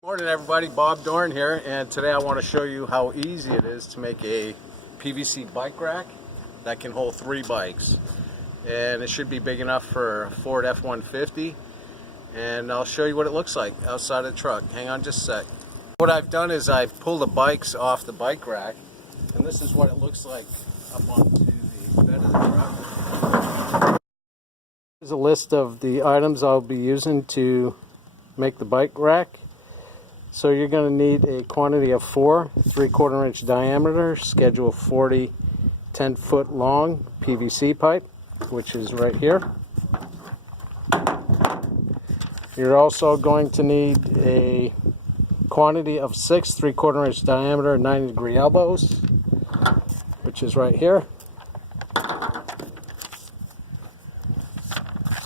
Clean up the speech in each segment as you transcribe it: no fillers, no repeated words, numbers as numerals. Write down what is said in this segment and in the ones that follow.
Morning everybody, Bob Doiron here, and today I want to show you how easy it is to make a PVC bike rack that can hold 3 bikes. And it should be big enough for a Ford F-150, and I'll show you what it looks like outside of the truck. Hang on just a sec. What I've done is I've pulled the bikes off the bike rack, and this is what it looks like up onto the bed of the truck. Here's a list of the items I'll be using to make the bike rack. So you're going to need a quantity of 4 3/4 inch diameter, schedule 40 10-foot long PVC pipe, which is right here. You're also going to need a quantity of 6 3/4 inch diameter 90-degree elbows, which is right here.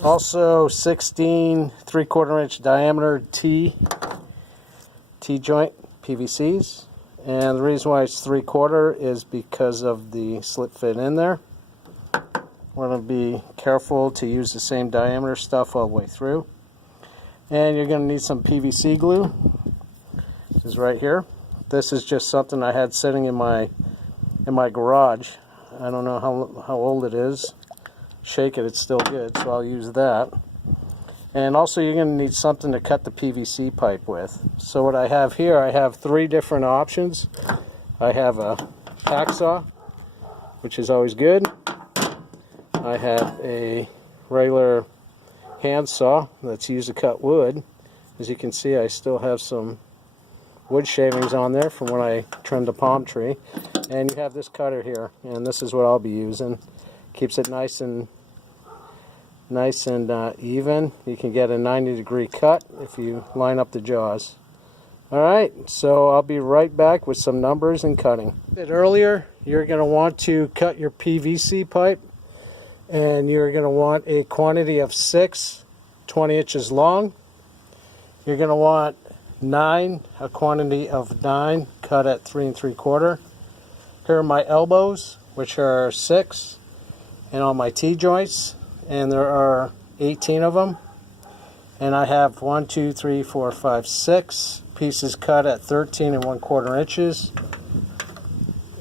Also 16 3/4 inch diameter T-joint PVCs, and the reason why it's 3/4 is because of the slip fit in there. We're going to be careful to use the same diameter stuff all the way through. And you're going to need some PVC glue. This is right here. This is just something I had sitting in my garage. I don't know how old it is. Shake it, it's still good, so I'll use that. And also you're going to need something to cut the PVC pipe with. So what I have here, I have 3 different options. I have a hacksaw, which is always good. I have a regular handsaw that's used to cut wood. As you can see, I still have some wood shavings on there from when I trimmed a palm tree. And you have this cutter here, and this is what I'll be using. Keeps it nice and even. You can get a 90-degree cut if you line up the jaws. Alright, so I'll be right back with some numbers and cutting. Earlier, you're going to want to cut your PVC pipe, and you're going to want a quantity of 6 20 inches long. You're going to want 9, a quantity of 9 cut at 3 3/4. Here are my elbows, which are 6, and all my T-joints, and there are 18 of them, and I have 1 2 3 4 5 6 pieces cut at 13 1/4 inches,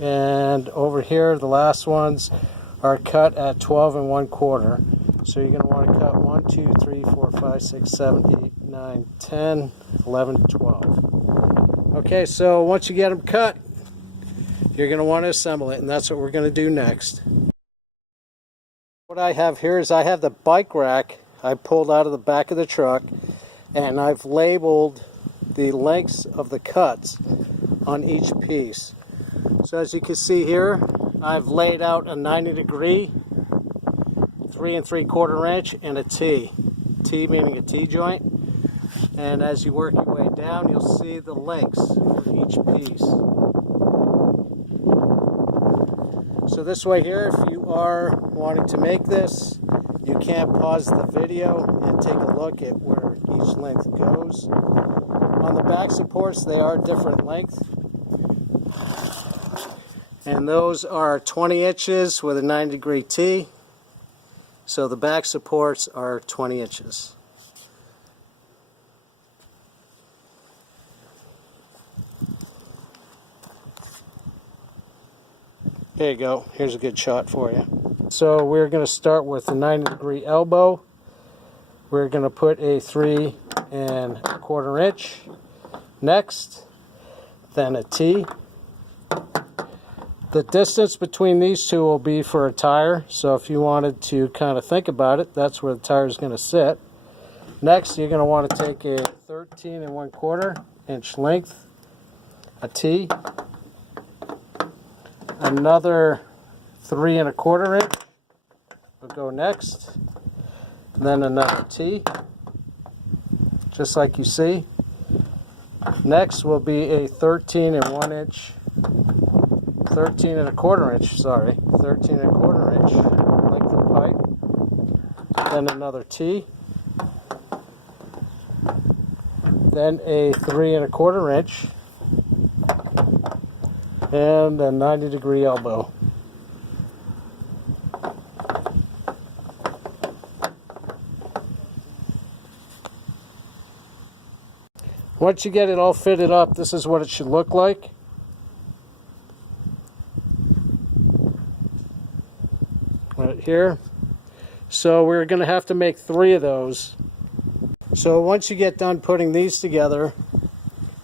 and over here the last ones are cut at 12 1/4. So you're going to want to cut 1 2 3 4 5 6 7 8 9 10 11 12. Okay, so once you get them cut, you're going to want to assemble it, and that's what we're going to do next. What I have here is I have the bike rack I pulled out of the back of the truck, and I've labeled the lengths of the cuts on each piece. So as you can see here, I've laid out a 90-degree, 3 3/4 inch, and a T. T meaning a T-joint. And as you work your way down, you'll see the lengths for each piece. So this way here, if you are wanting to make this, you can pause the video and take a look at where each length goes. On the back supports, they are different length, and those are 20 inches with a 90-degree T, so the back supports are 20 inches. There you go. Here's a good shot for you. So we're going to start with a 90-degree elbow. We're going to put a 3 1/4 inch. Next, then a T. The distance between these two will be for a tire. So if you wanted to kind of think about it, that's where the tire is going to sit. Next, you're going to want to take a 13 1/4 inch length, a T. Another 3 1/4 inch will go next, then another T, just like you see. Next will be a 13 1/4 inch, 13 1/4 inch length of pipe, then another T, then a 3 1/4 inch, and a 90-degree elbow. Once you get it all fitted up, this is what it should look like. Right here. So we're going to have to make 3 of those. So once you get done putting these together,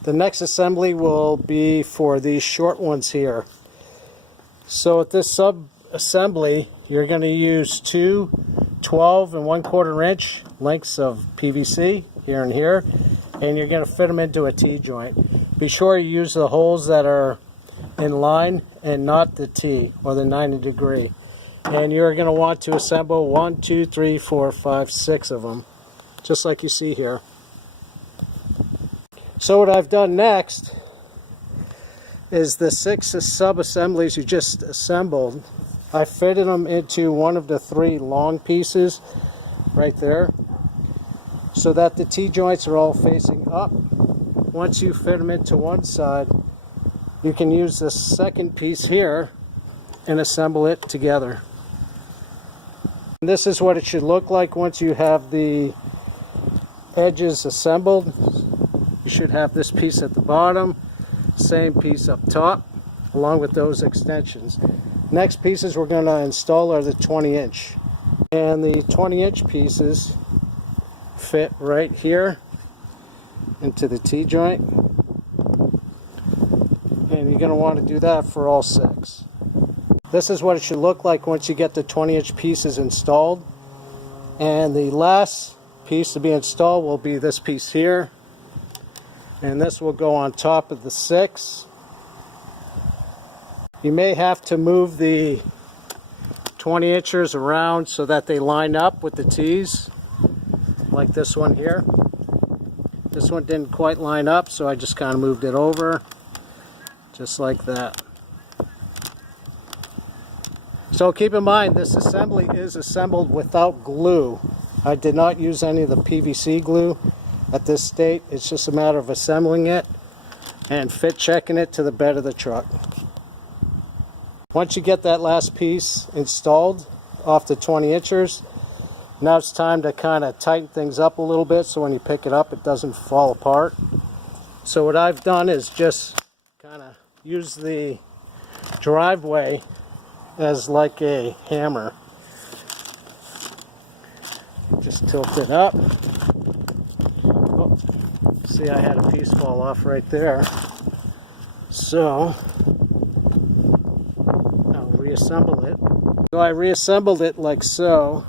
the next assembly will be for these short ones here. So at this sub-assembly, you're going to use 2 12 1/4 inch lengths of PVC here and here, and you're going to fit them into a T-joint. Be sure you use the holes that are in line and not the T or the 90 degree. And you're going to want to assemble 1, 2, 3, 4, 5, 6 of them, just like you see here. So what I've done next is the 6 sub-assemblies you just assembled. I fitted them into one of the 3 long pieces right there, so that the T-joints are all facing up. Once you fit them into one side, you can use the second piece here and assemble it together. And this is what it should look like once you have the edges assembled. You should have this piece at the bottom, same piece up top, along with those extensions. Next pieces we're going to install are the 20-inch. And the 20-inch pieces fit right here into the T-joint. And you're going to want to do that for all 6. This is what it should look like once you get the 20-inch pieces installed. And the last piece to be installed will be this piece here. And this will go on top of the 6. You may have to move the 20-inchers around so that they line up with the T's, like this one here. This one didn't quite line up, so I just kind of moved it over, just like that. So keep in mind, this assembly is assembled without glue. I did not use any of the PVC glue at this state. It's just a matter of assembling it and fit checking it to the bed of the truck. Once you get that last piece installed off the 20-inchers, now it's time to kind of tighten things up a little bit so when you pick it up it doesn't fall apart. So what I've done is just kind of use the driveway as like a hammer. Just tilt it up. Oh, see, I had a piece fall off right there. So I'll reassemble it. So I reassembled it like so,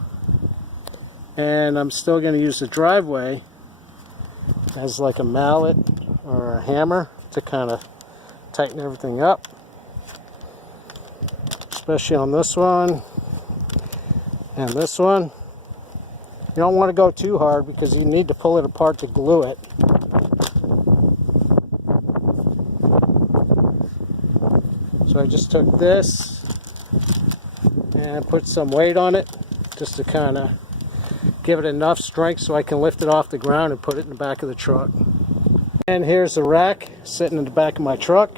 and I'm still going to use the driveway as like a mallet or a hammer to kind of tighten everything up, especially on this one and this one. You don't want to go too hard because you need to pull it apart to glue it. So I just took this and put some weight on it just to kind of give it enough strength so I can lift it off the ground and put it in the back of the truck. And here's the rack sitting in the back of my truck.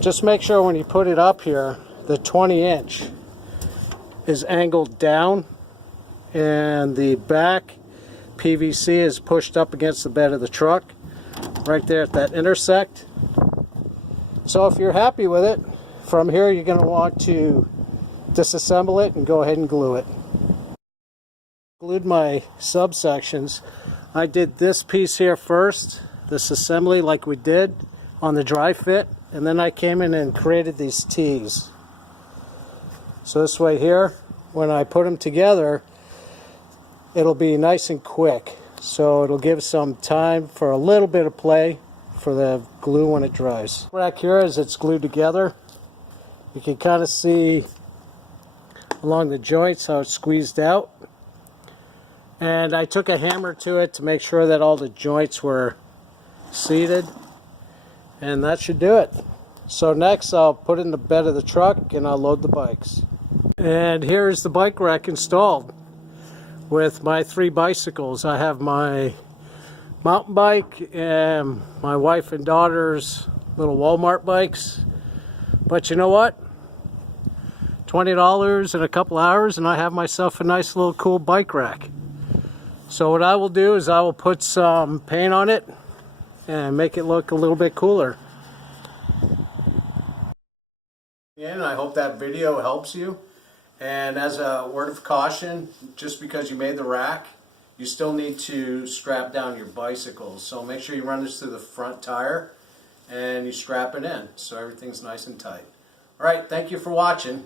Just make sure when you put it up here, the 20-inch is angled down and the back PVC is pushed up against the bed of the truck right there at that intersect. So if you're happy with it, from here you're going to want to disassemble it and go ahead and glue it. Glued my subsections. I did this piece here first, this assembly like we did on the dry fit, and then I came in and created these T's. So this way here, when I put them together, it'll be nice and quick. So it'll give some time for a little bit of play for the glue when it dries. Rack here, as it's glued together, you can kind of see along the joints how it's squeezed out. And I took a hammer to it to make sure that all the joints were seated. And that should do it. So next I'll put it in the bed of the truck and I'll load the bikes. And here is the bike rack installed with my 3 bicycles. I have my mountain bike and my wife and daughter's little Walmart bikes. But you know what? $20 in a couple hours and I have myself a nice little cool bike rack. So what I will do is I will put some paint on it and make it look a little bit cooler. And I hope that video helps you. And as a word of caution, just because you made the rack, you still need to strap down your bicycles. So make sure you run this through the front tire and you strap it in so everything's nice and tight. Alright, thank you for watching.